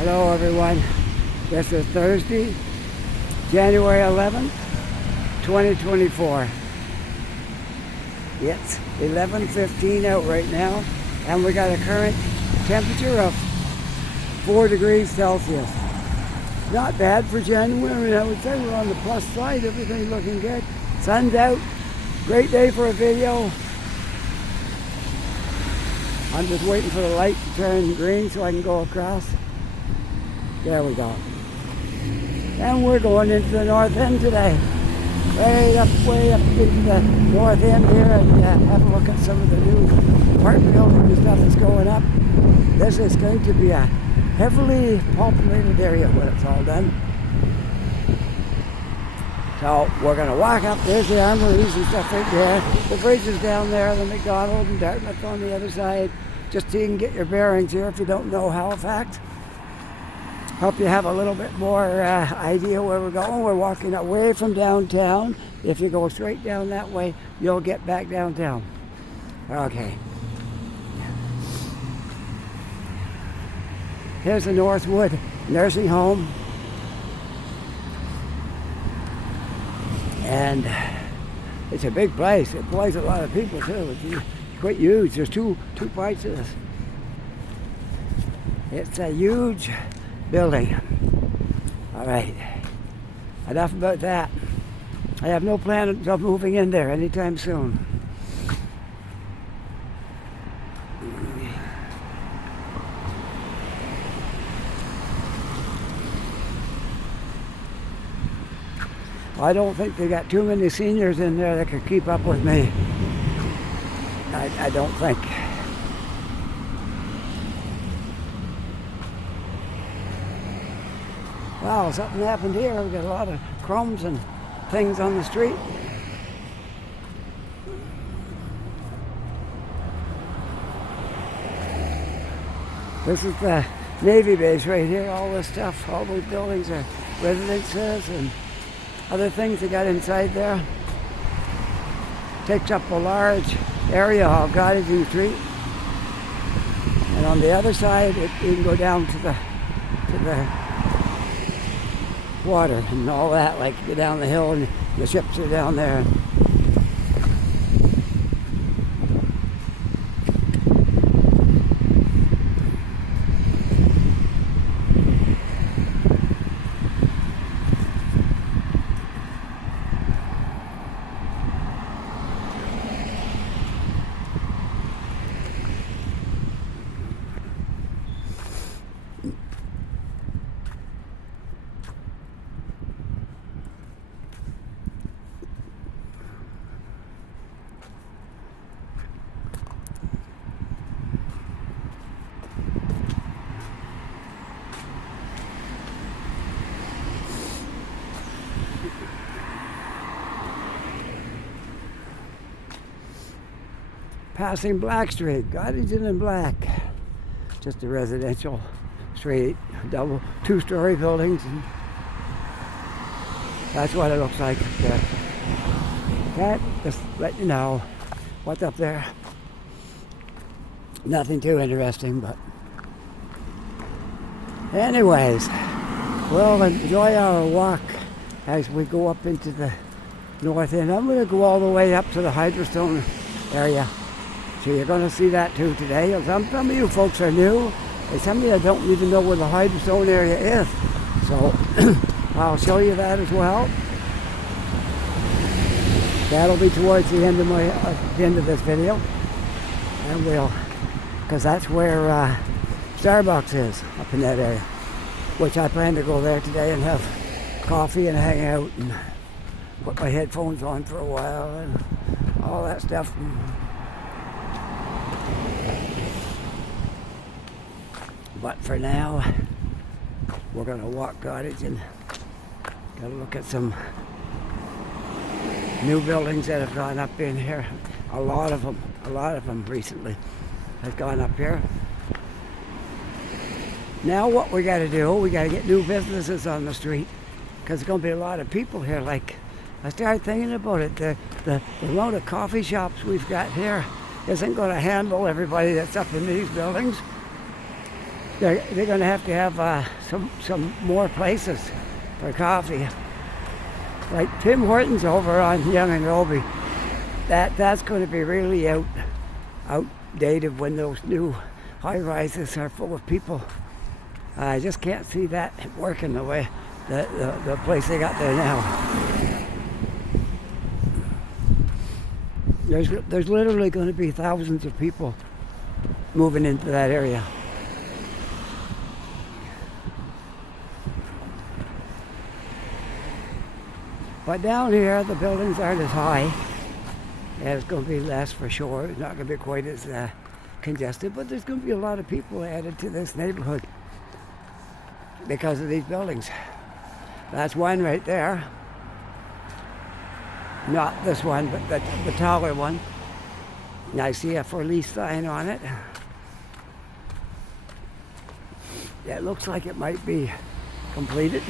Hello everyone. This is Thursday, January 11th, 2024. It's 11:15 out right now, and we got a current temperature of 4 degrees Celsius. Not bad for January. I would say we're on the plus side. Everything's looking good. Sun's out. Great day for a video. I'm just waiting for the light to turn green so I can go across. There we go. And we're going into the north end today. Way up into the north end here, and have a look at some of the new apartment buildings and stuff that's going up. This is going to be a heavily populated area when it's all done. So we're going to walk up. There's the armories and stuff right there. The bridge is down there, the McDonald's and Dartmouth on the other side. Just so you can get your bearings here if you don't know Halifax. Hope you have a little bit more idea where we're going. We're walking away from downtown. If you go straight down that way, you'll get back downtown. Okay. Here's the Northwood Nursing Home. And it's a big place. It employs a lot of people too. It's quite huge. There's two parts of this. It's a huge building. All right. Enough about that. I have no plan of moving in there anytime soon. I don't think they got too many seniors in there that could keep up with me. I don't think. Wow, something happened here. We've got a lot of crumbs and things on the street. This is the Navy base right here. All this stuff, all those buildings are residences and other things they got inside there. Takes up a large area of Gottingen Street. And on the other side, you can go down to the water and all that, like you go down the hill and the ships are down there. Passing Black Street, Gottingen and Black. Just a residential street, two-story buildings. And that's what it looks like up there. Okay, just let you know what's up there. Nothing too interesting, but anyways, we'll enjoy our walk as we go up into the north end. I'm going to go all the way up to the Hydrostone area. So you're going to see that too today. Some of you folks are new, and some of you don't even know where the Hydrostone area is. So I'll show you that as well. That'll be towards the end of this video, and because that's where Starbucks is up in that area, which I plan to go there today and have coffee and hang out and put my headphones on for a while and all that stuff. But for now, we're going to walk Gottingen. Got to look at some new buildings that have gone up in here. A lot of them recently have gone up here. Now what we got to do, we got to get new businesses on the street, because there's going to be a lot of people here. Like, I started thinking about it. The amount of coffee shops we've got here isn't going to handle everybody that's up in these buildings. they're going to have some more places for coffee. Like Tim Hortons over on Young and Roby. That's going to be really outdated when those new high rises are full of people. I just can't see that working the way the place they got there now. There's literally going to be thousands of people moving into that area. But down here, the buildings aren't as high. And it's going to be less for sure. It's not going to be quite as congested, but there's going to be a lot of people added to this neighborhood because of these buildings. That's one right there. Not this one, but the taller one. And I see a for lease sign on it. Yeah, it looks like it might be completed.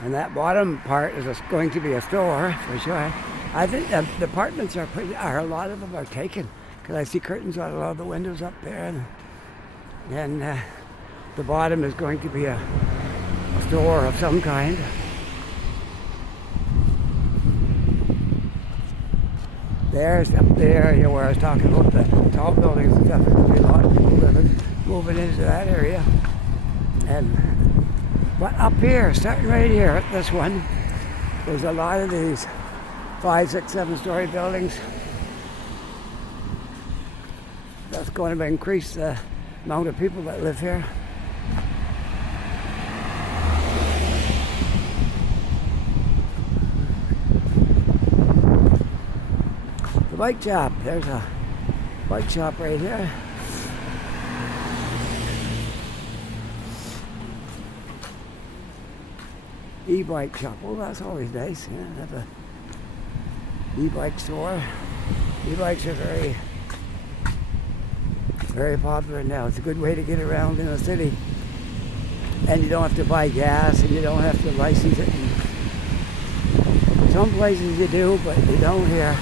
And that bottom part is going to be a store for sure. I think the apartments a lot of them are taken because I see curtains on a lot of the windows up there, and the bottom is going to be a store of some kind. There's up the area where I was talking about the tall buildings and stuff. There's going to be a lot of people moving into that area. But up here, starting right here at this one, there's a lot of these 5, 6, 7-story buildings. That's going to increase the amount of people that live here. The bike shop, there's a bike shop right here. E-bike shop. Well, that's always nice. Yeah, have a e-bike store. E-bikes are very, very popular now. It's a good way to get around in a city, and you don't have to buy gas, and you don't have to license it. And some places you do, but you don't here.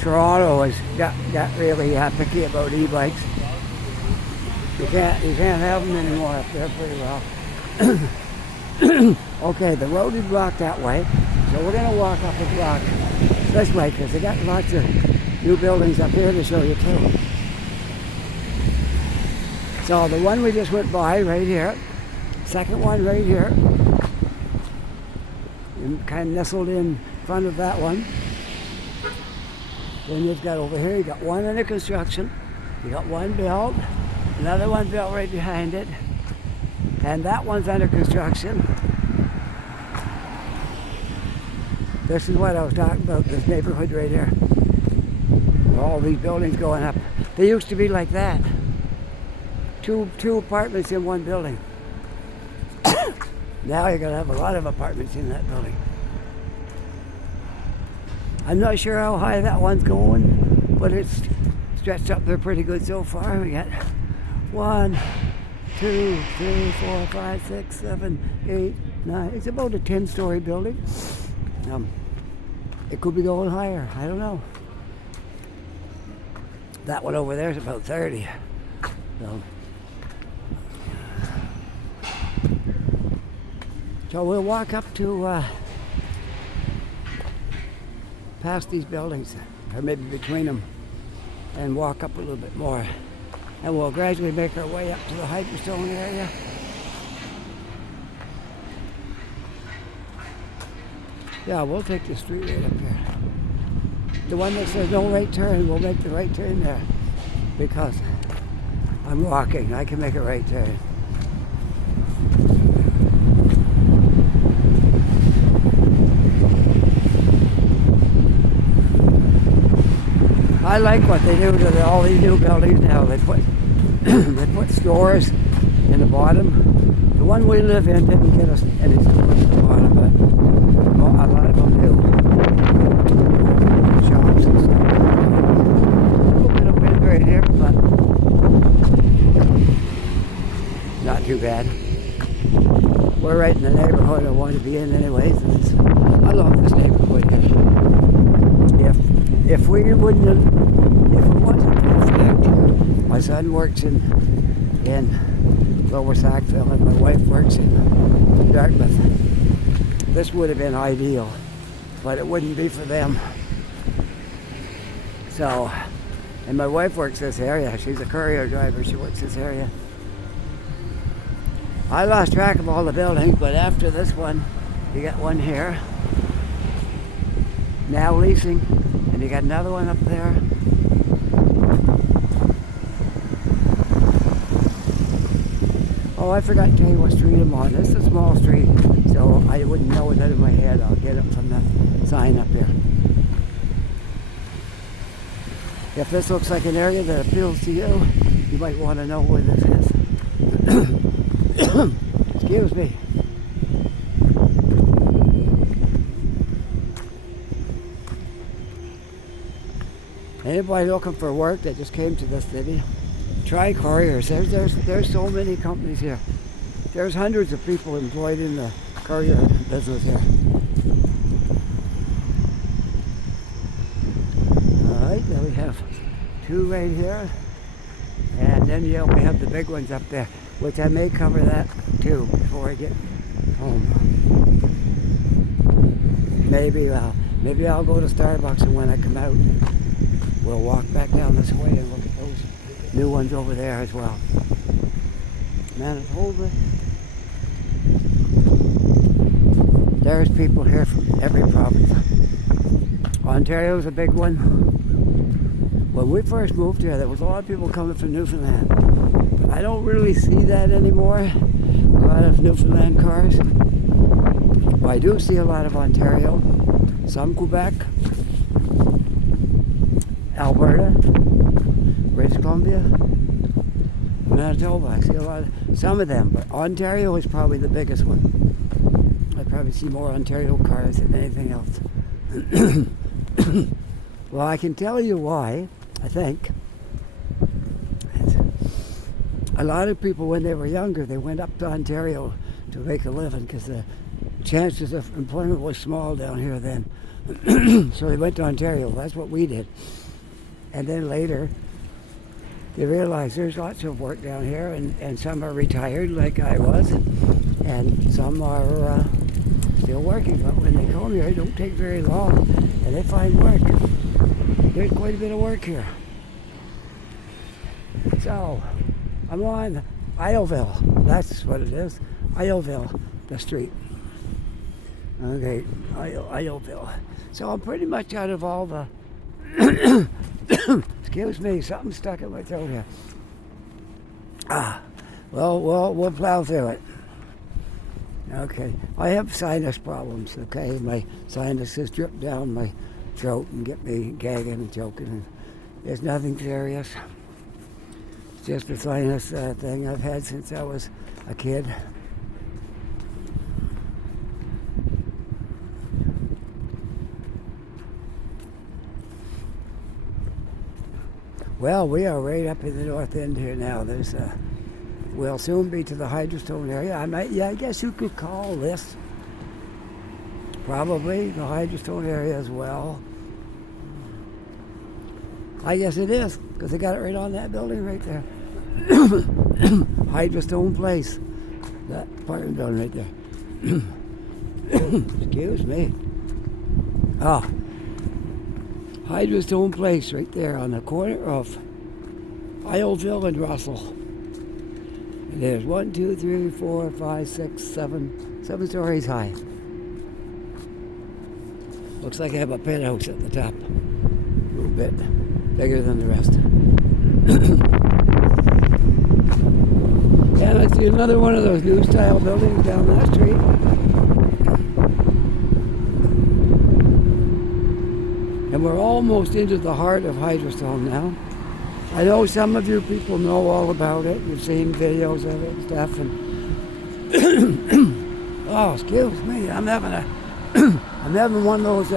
Toronto has got really picky about e-bikes. You can't have them anymore up there pretty well. Okay, the road is blocked that way, so we're going to walk up a block this way because they got lots of new buildings up here to show you too. So the one we just went by right here, second one right here, and kind of nestled in front of that one. Then you've got over here, you got one under construction, you got one built. Another one built right behind it, and that one's under construction. This is what I was talking about, this neighborhood right here. All these buildings going up. They used to be like that. Two apartments in one building. Now you're going to have a lot of apartments in that building. I'm not sure how high that one's going, but it's stretched up there pretty good so far. We got 1, 2, 3, 4, 5, 6, 7, 8, 9. It's about a 10-story building. It could be going higher. I don't know. That one over there is about 30. So we'll walk up to past these buildings, or maybe between them, and walk up a little bit more. And we'll gradually make our way up to the Hydrostone area. Yeah, we'll take the street right up here. The one that says no right turn, we'll make the right turn there. Because I'm walking, I can make a right turn. I like what they do to all these new buildings now. They put stores in the bottom. The one we live in didn't get us any stores at the bottom, but a lot of them do. Shops and stuff. A little bit of wind right here, but not too bad. we're right in the neighborhood I want to be in anyways. I love this neighborhood here. If we wouldn't have, if it wasn't perfect, my son works in Lower Sackville and my wife works in Dartmouth. This would have been ideal, but it wouldn't be for them. So, and my wife works this area. She's a courier driver. She works this area. I lost track of all the buildings, but after this one, you got one here. Now leasing, and you got another one up there. Oh, I forgot to tell you what street I'm on. This is a small street, so I wouldn't know it out of my head. I'll get it from the sign up here. If this looks like an area that appeals to you, you might want to know where this is. Excuse me. Anybody looking for work that just came to this city, try couriers. There's so many companies here. There's hundreds of people employed in the courier business here. Alright, then we have two right here. And then we have the big ones up there, which I may cover that too before I get home. Maybe I'll go to Starbucks, and when I come out, we'll walk back down this way and look at those new ones over there as well. Manitoba. There's people here from every province. Ontario's a big one. When we first moved here, there was a lot of people coming from Newfoundland. But I don't really see that anymore. A lot of Newfoundland cars. Well, I do see a lot of Ontario, some Quebec, Alberta, British Columbia, Manitoba. I see a lot of, some of them, but Ontario is probably the biggest one. I probably see more Ontario cars than anything else. Well, I can tell you why, I think. A lot of people, when they were younger, they went up to Ontario to make a living because the chances of employment was small down here then. So they went to Ontario. That's what we did. And then later, they realized there's lots of work down here, and some are retired like I was, and some are still working. But when they come here, it don't take very long, and they find work. There's quite a bit of work here. So, I'm on Isleville. That's what it is. Isleville, the street. Okay, Isleville. So I'm pretty much out of all the... Excuse me, something stuck in my throat here. Well, we'll plow through it. Okay, I have sinus problems, okay? My sinuses drip down my throat and get me gagging and choking. And there's nothing serious. It's just a sinus thing I've had since I was a kid. Well, we are right up in the north end here now. We'll soon be to the Hydrostone area. I guess you could call this probably the Hydrostone area as well. I guess it is, because they got it right on that building right there. Hydrostone Place. That apartment building right there. Excuse me. Hydrostone Place right there on the corner of Isleville and Russell. And there's 1, 2, 3, 4, 5, 6, 7 stories high. Looks like I have a penthouse at the top. A little bit bigger than the rest. And I see another one of those new style buildings down that street. And we're almost into the heart of Hydrostone now. I know some of you people know all about it. You've seen videos of it and stuff. And oh, excuse me, I'm having one of those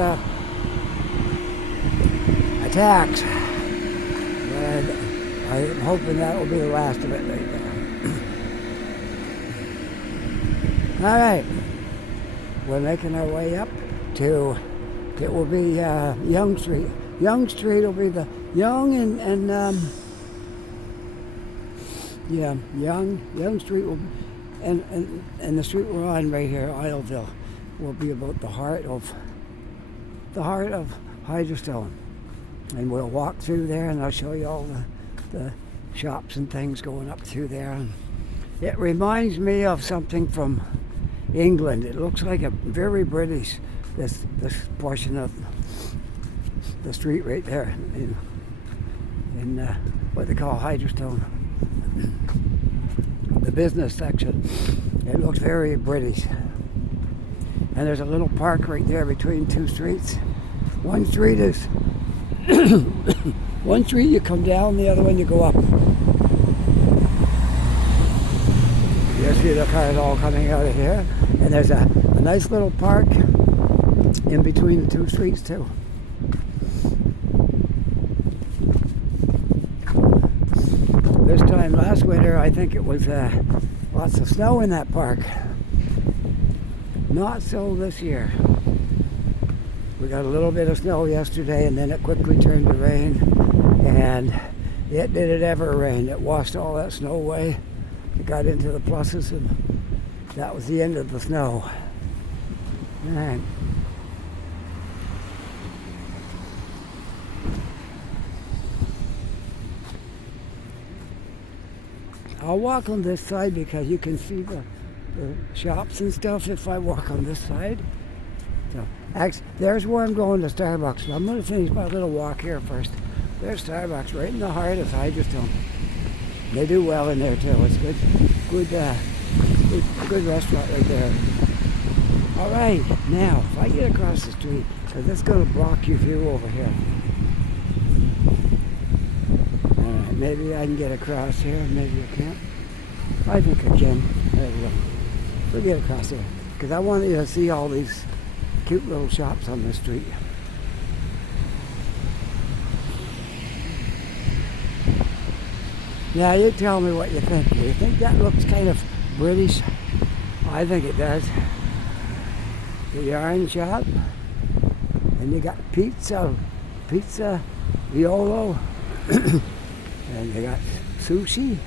attacks. But I'm hoping that will be the last of it right there. All right, we're making our way up to, it will be Young Street. Young Street will be the Young yeah, Young Street will, and the street we're on right here, Isleville, will be about the heart of Hydrostone. And we'll walk through there, and I'll show you all the shops and things going up through there. And it reminds me of something from England. It looks like a very British, this portion of the street right there in what they call Hydrostone. The business section. It looks very British. And there's a little park right there between two streets. One street is one street you come down, the other one you go up. You see the cars all coming out of here. And there's a nice little park in between the two streets too. This time last winter, I think it was lots of snow in that park. Not so this year. We got a little bit of snow yesterday, and then it quickly turned to rain. And it didn't ever rain. It washed all that snow away. It got into the pluses, and that was the end of the snow. All right. I'll walk on this side because you can see the shops and stuff if I walk on this side. So, actually, there's where I'm going to Starbucks. So I'm going to finish my little walk here first. There's Starbucks right in the heart of Hydrostone. They do well in there too. It's good restaurant right there. All right, now if I get across the street, because it's going to block your view over here. Maybe I can get across here, maybe I can't. I think I can. There we go. We'll get across there. Because I want you to see all these cute little shops on the street. Now you tell me what you think. Do you think that looks kind of British? I think it does. The yarn shop. And you got pizza Violo. And they got sushi.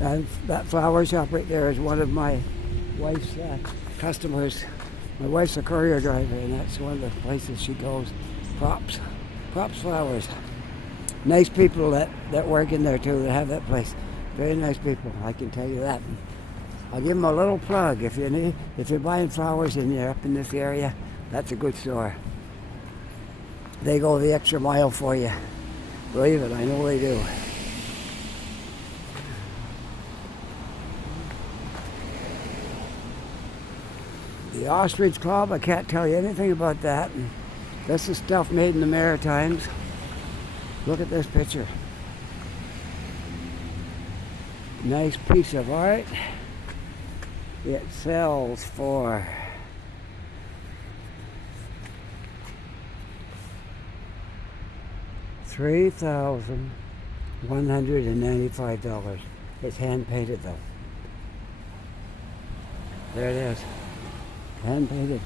And that flower shop right there is one of my wife's customers. My wife's a courier driver, and that's one of the places she goes. Props Flowers. Nice people that work in there too, that have that place. Very nice people, I can tell you that. I'll give them a little plug. If you're buying flowers and you're up in this area, that's a good store. They go the extra mile for you. Believe it, I know they do. The Ostrich Club, I can't tell you anything about that. This is stuff made in the Maritimes. Look at this picture. Nice piece of art. It sells for $3,195. It's hand painted though. There it is. Hand painted.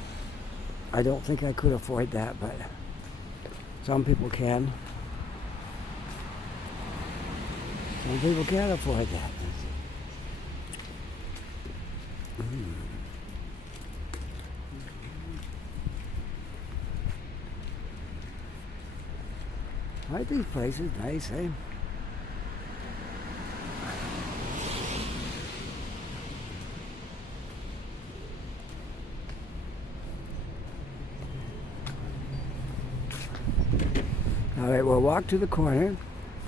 I don't think I could afford that, but some people can. Some people can't afford that. Aren't these places nice, eh? All right, we'll walk to the corner,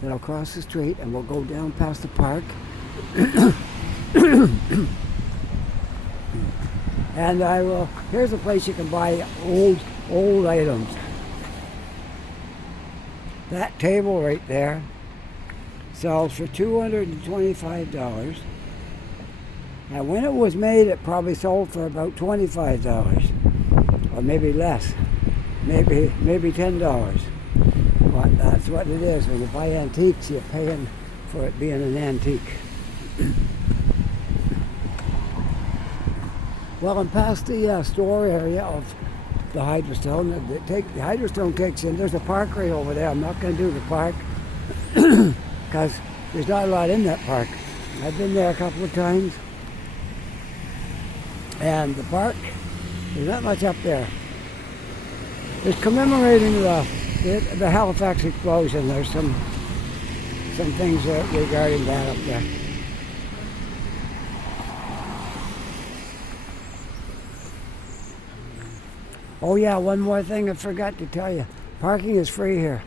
then I'll cross the street, and we'll go down past the park. And here's a place you can buy old items. That table right there sells for $225. Now when it was made, it probably sold for about $25, or maybe less, maybe $10. But that's what it is. When you buy antiques, you're paying for it being an antique. Well, I'm past the store area of the Hydrostone. The Hydrostone kicks in. There's a park right over there. I'm not going to do the park because there's not a lot in that park. I've been there a couple of times. And the park, there's not much up there. It's commemorating the Halifax explosion. There's some things regarding that up there. Oh yeah, one more thing I forgot to tell you. Parking is free here.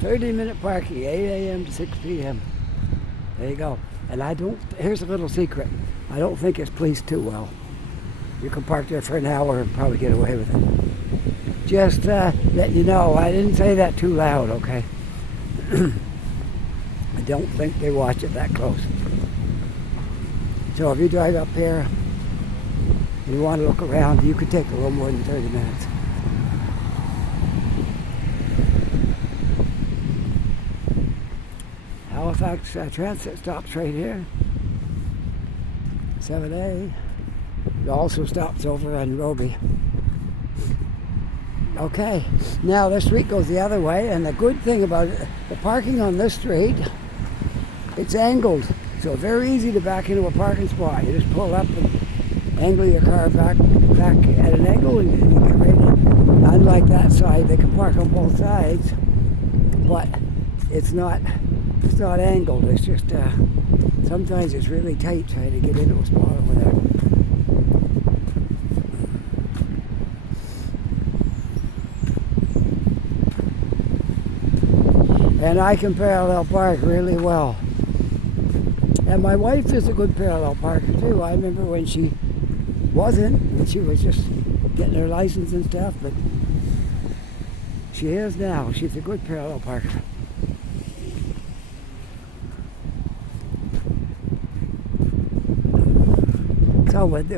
30-minute parking, 8 a.m. to 6 p.m. There you go. And here's a little secret. I don't think it's policed too well. You can park there for an hour and probably get away with it. Just let you know, I didn't say that too loud, okay? I don't think they watch it that close. So if you drive up here and you want to look around, you could take a little more than 30 minutes. Halifax Transit stops right here. 7A. It also stops over on Roby. Okay, now this street goes the other way, and the good thing about it, the parking on this street, it's angled. So very easy to back into a parking spot. You just pull up and angle your car back at an angle and you get right in. Unlike that side, they can park on both sides, but it's not angled. It's just sometimes it's really tight trying to get into a spot over there. And I can parallel park really well. And my wife is a good parallel parker too. I remember when she wasn't, when she was just getting her license and stuff, but she is now. She's a good parallel parker. So with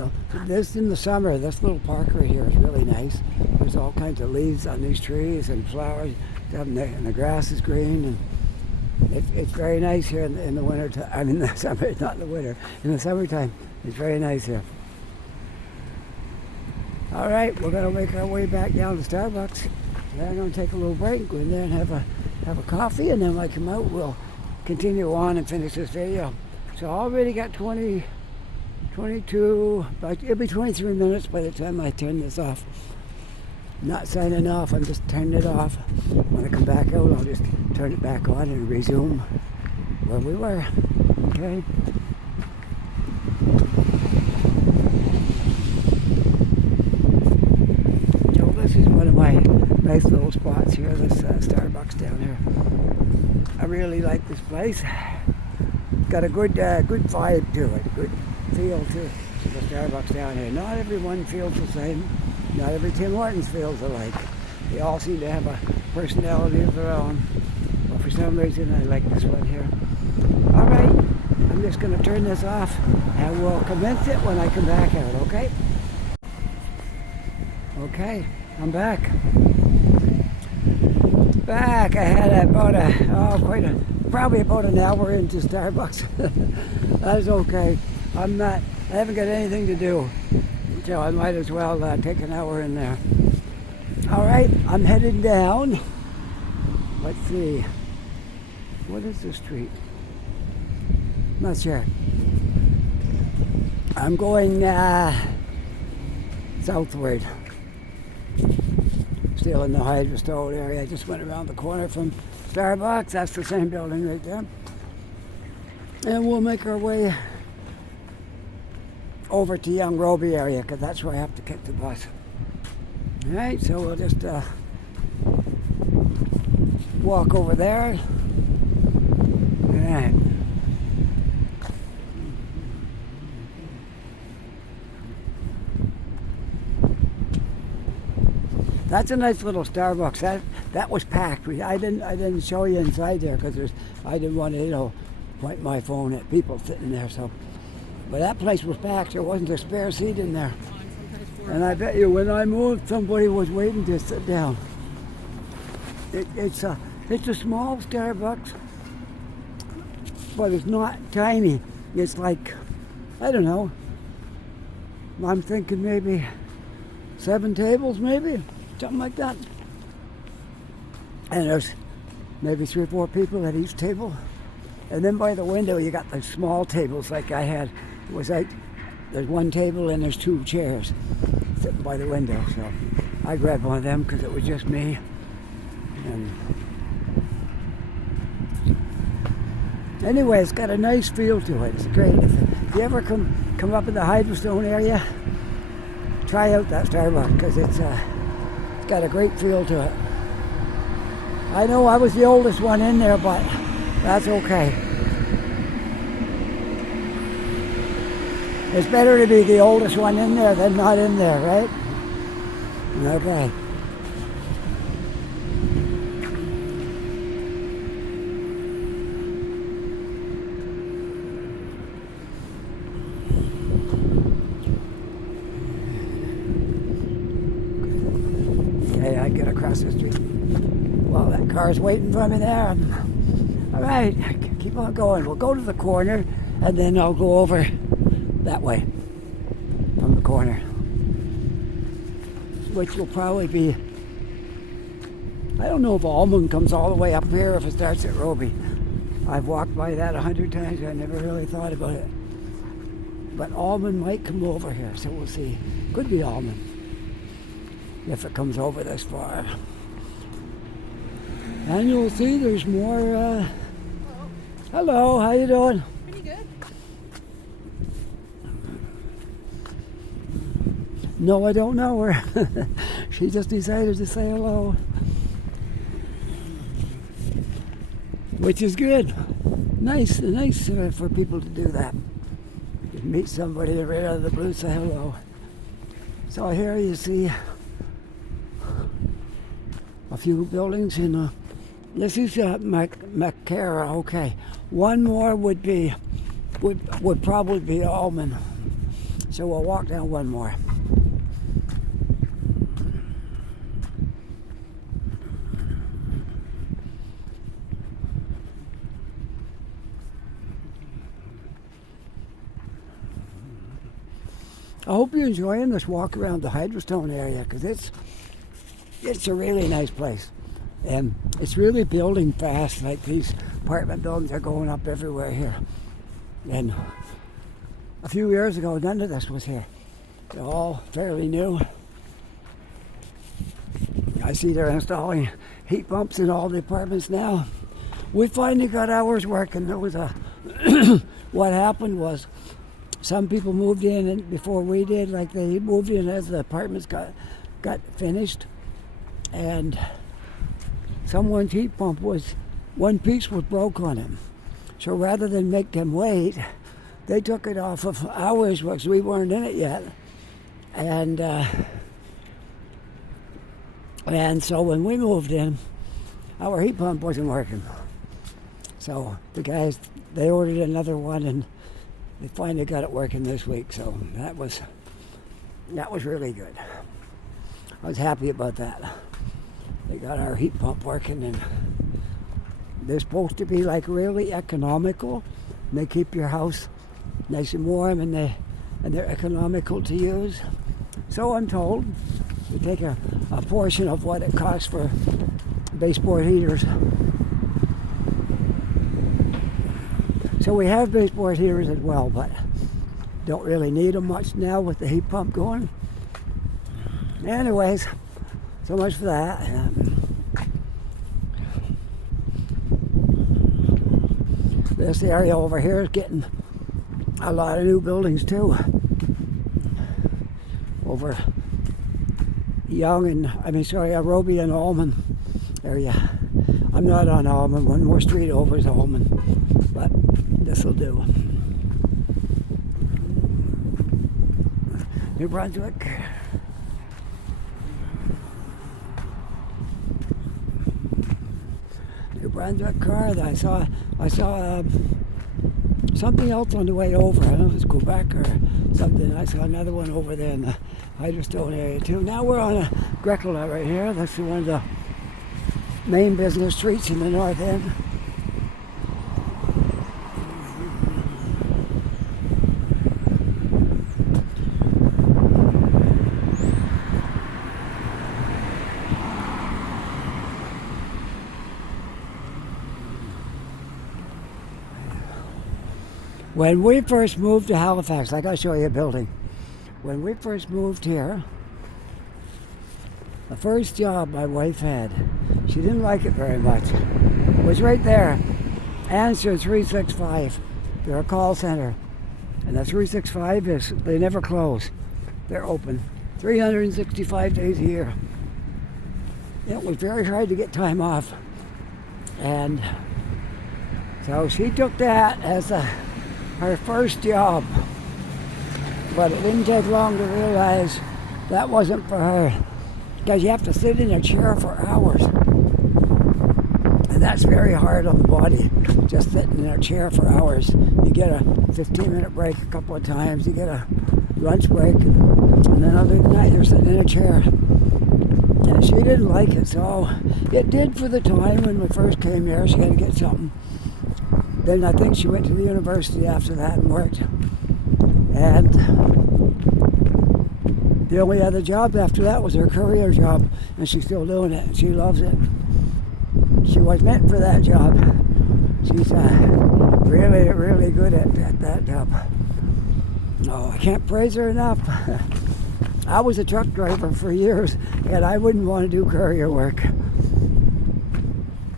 this in the summer, this little park right here is really nice. There's all kinds of leaves on these trees and flowers, and the grass is green, and it's very nice here in the winter time. I mean, in the summer, not in the winter. In the summertime, it's very nice here. All right, we're going to make our way back down to Starbucks. Then I'm going to take a little break, go in there and have a coffee, and then when I come out, we'll continue on and finish this video. So I already got 22, but it'll be 23 minutes by the time I turn this off. I'm not signing off, I'm just turning it off. When I come back out, I'll just turn it back on and resume where we were. Okay? So this is one of my nice little spots here, this Starbucks down here. I really like this place. It's got a good vibe to it, a good feel to the Starbucks down here. Not everyone feels the same. Not every Tim Hortons feels alike. They all seem to have a personality of their own. But for some reason, I like this one here. All right, I'm just going to turn this off, and we'll commence it when I come back out, okay? Okay, I'm back. I had probably about an hour into Starbucks. That's okay. I haven't got anything to do, so I might as well take an hour in there. All right, I'm heading down. Let's see. What is the street? Not sure. I'm going southward. Still in the Hydrostone area. I just went around the corner from Starbucks. That's the same building right there. And we'll make our way over to Young Roby area, because that's where I have to catch the bus. All right, so we'll just walk over there. All right. That's a nice little Starbucks. That was packed. I didn't show you inside there because I didn't want to point my phone at people sitting there. So, but that place was packed. There wasn't a spare seat in there. And I bet you when I moved, somebody was waiting to sit down. It's a small Starbucks, but it's not tiny. It's like, I don't know, I'm thinking maybe 7 tables, maybe, something like that. And there's maybe 3 or 4 people at each table. And then by the window, you got the small tables like I had. It was like, there's 1 table and there's 2 chairs sitting by the window. So I grabbed one of them because it was just me. And anyway, it's got a nice feel to it. It's great. If you ever come up in the Hydrostone area, try out that Starbucks because it's got a great feel to it. I know I was the oldest one in there, but that's okay. It's better to be the oldest one in there than not in there, right? Okay. Okay, I get across the street. Well, that car's waiting for me there. All right, keep on going. We'll go to the corner, and then I'll go over that way from the corner, which will probably be, I don't know if Almond comes all the way up here, if it starts at Roby. I've walked by that 100 times. I never really thought about it. But Almond might come over here, so we'll see. Could be Almond if it comes over this far. And you'll see there's more. Hello, how you doing? Pretty good. No, I don't know her. She just decided to say hello. Which is good. Nice for people to do that. You meet somebody right out of the blue, say hello. So here you see a few buildings in this is Macara, okay. One more would probably be Almond. So we'll walk down one more. I hope you're enjoying this walk around the Hydrostone area because it's a really nice place. And it's really building fast, like these apartment buildings are going up everywhere here. And a few years ago, none of this was here. They're all fairly new. I see they're installing heat pumps in all the apartments now. We finally got ours working. There was what happened was some people moved in before we did, like they moved in as the apartments got finished. And someone's heat pump one piece was broke on him. So rather than make them wait, they took it off of ours because we weren't in it yet. And so when we moved in, our heat pump wasn't working. So the guys, they ordered another one and they finally got it working this week. So that was really good. I was happy about that. They got our heat pump working, and they're supposed to be like really economical. And they keep your house nice and warm, and they're economical to use. So I'm told they take a portion of what it costs for baseboard heaters. So we have baseboard heaters as well, but don't really need them much now with the heat pump going. Anyways, so much for that. This area over here is getting a lot of new buildings too. Over Roby and Almond area. I'm not on Almond, one more street over is Almond, but this will do. New Brunswick. New Brunswick car that I saw something else on the way over. I don't know if it's Quebec or something. I saw another one over there in the Hydrostone area too. Now we're on a Grecola right here. That's one of the main business streets in the north end. When we first moved to Halifax, I got to show you a building. When we first moved here, the first job my wife had, she didn't like it very much, was right there. Answer 365. They're a call center. And the 365 is, they never close. They're open 365 days a year. It was very hard to get time off. And so she took that as her first job. But it didn't take long to realize that wasn't for her. Because you have to sit in a chair for hours. And that's very hard on the body, just sitting in a chair for hours. You get a 15-minute break a couple of times, you get a lunch break, and then other than that, you're sitting in a chair. And she didn't like it, so it did for the time when we first came here. She had to get something. Then I think she went to the university after that and worked. And the only other job after that was her career job, and she's still doing it, and she loves it. She was meant for that job. She's really, really good at that job. Oh, I can't praise her enough. I was a truck driver for years, and I wouldn't want to do courier work.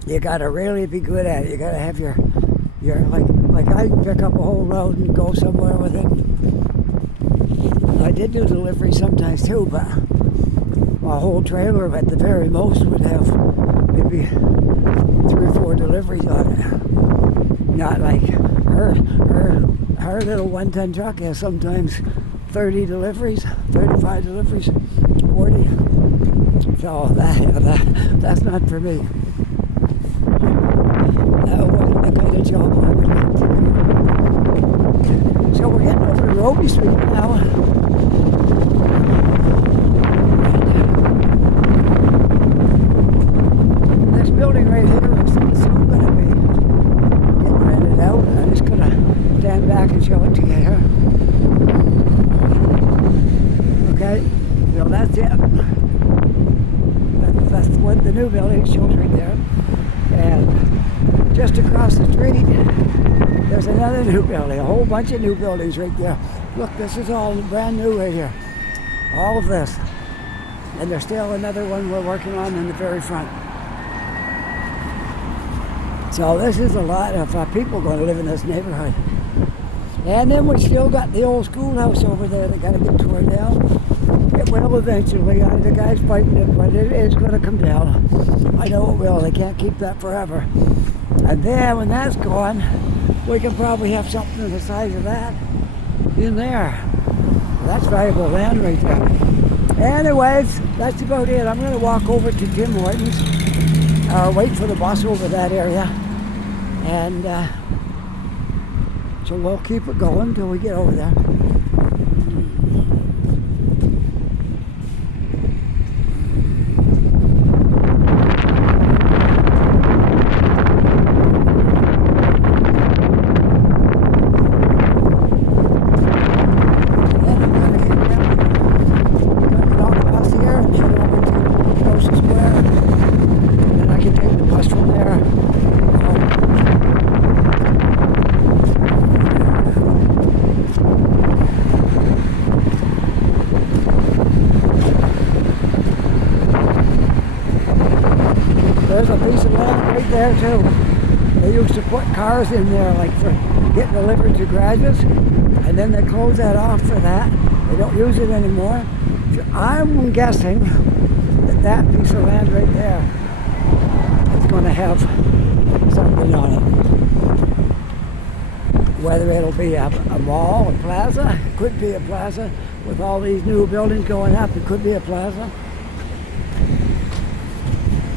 You got to really be good at it. You got to have your like I pick up a whole load and go somewhere with it. I did do delivery sometimes too, but my whole trailer at the very most would have maybe 3 or 4 deliveries on it. Not like her little 1-ton truck has sometimes 30 deliveries, 35 deliveries, 40. So that's not for me. That wasn't the kind of job I would like to do. So we're getting over to Roby Street now. This building right here is soon going to be getting rented out. I'm just going to stand back and show it to you here. Okay, so that's it. That's what the new building shows right there. And just across the street, there's another new building, a whole bunch of new buildings right there. Look, this is all brand new right here. All of this. And there's still another one we're working on in the very front. So this is a lot of people going to live in this neighborhood. And then we still got the old schoolhouse over there that got to get torn down. It will eventually. The guy's fighting it, but it is going to come down. I know it will. They can't keep that forever. And then when that's gone, we can probably have something the size of that in there. That's valuable land right there. Anyways, that's about it. I'm going to walk over to Tim Hortons, wait for the bus over that area, and so we'll keep it going till we get over there. There's a piece of land right there too. They used to put cars in there like for getting delivered to garages, and then they close that off for that. They don't use it anymore. So I'm guessing that that piece of land right there is going to have something on it. Whether it'll be a mall, a plaza, it could be a plaza. With all these new buildings going up, it could be a plaza.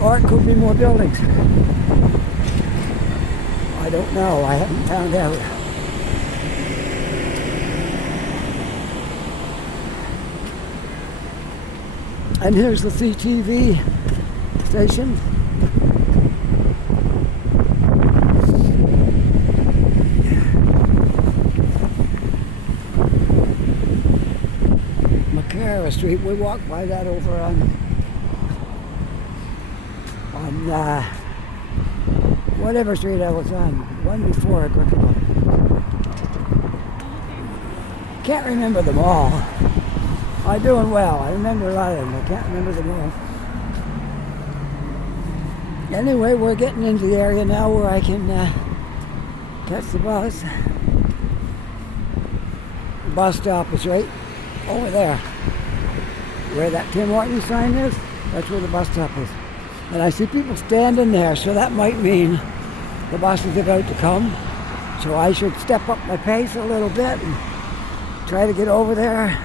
Or it could be more buildings. I don't know. I haven't found out. And here's the CTV station. McCara Street. We walked by that over on whatever street I was on, one before Gottingen. Can't remember them all. I'm doing well. I remember a lot of them. I can't remember them all. Anyway, we're getting into the area now where I can catch the bus. The bus stop is right over there. Where that Tim Hortons sign is, that's where the bus stop is. And I see people standing there, so that might mean the bus is about to come. So I should step up my pace a little bit and try to get over there.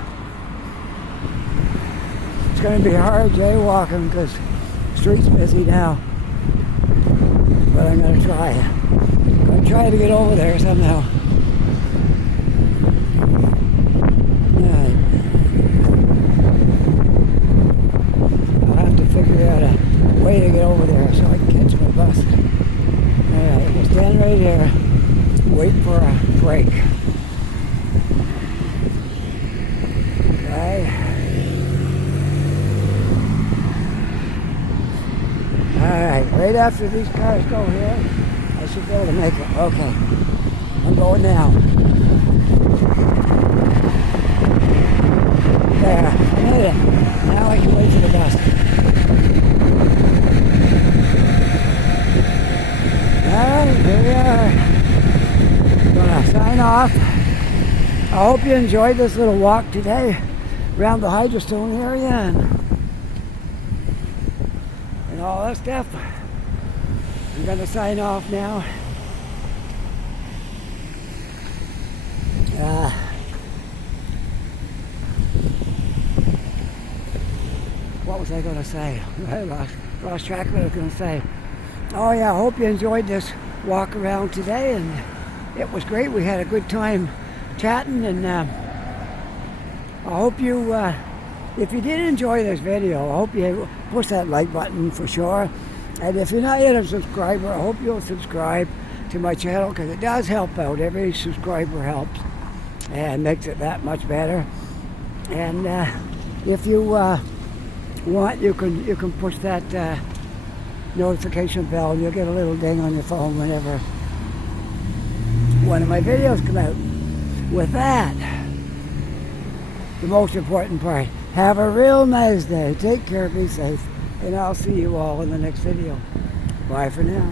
It's going to be hard jaywalking because the street's busy now. But I'm going to try. I'm going to try to get over there somehow. Alright. I'll have to figure out a way to get over there so I can catch my bus. Alright, we'll stand right here, wait for a break. Okay. Alright, right after these cars go here, I should be able to make it. Okay, I'm going now. There, I made it. Now I can wait for the bus. Alright, here we are. I'm gonna sign off. I hope you enjoyed this little walk today around the Hydrostone area and all that stuff. I'm going to sign off now. What was I going to say? I lost track of what I was going to say. Oh yeah, I hope you enjoyed this walk around today, and it was great. We had a good time chatting, and I hope you, if you did enjoy this video, I hope you push that like button for sure. And if you're not yet a subscriber, I hope you'll subscribe to my channel, because it does help out. Every subscriber helps and makes it that much better. And if you want, you can push that notification bell, and you'll get a little ding on your phone whenever one of my videos come out. With that, the most important part, have a real nice day. Take care, be safe, and I'll see you all in the next video. Bye for now.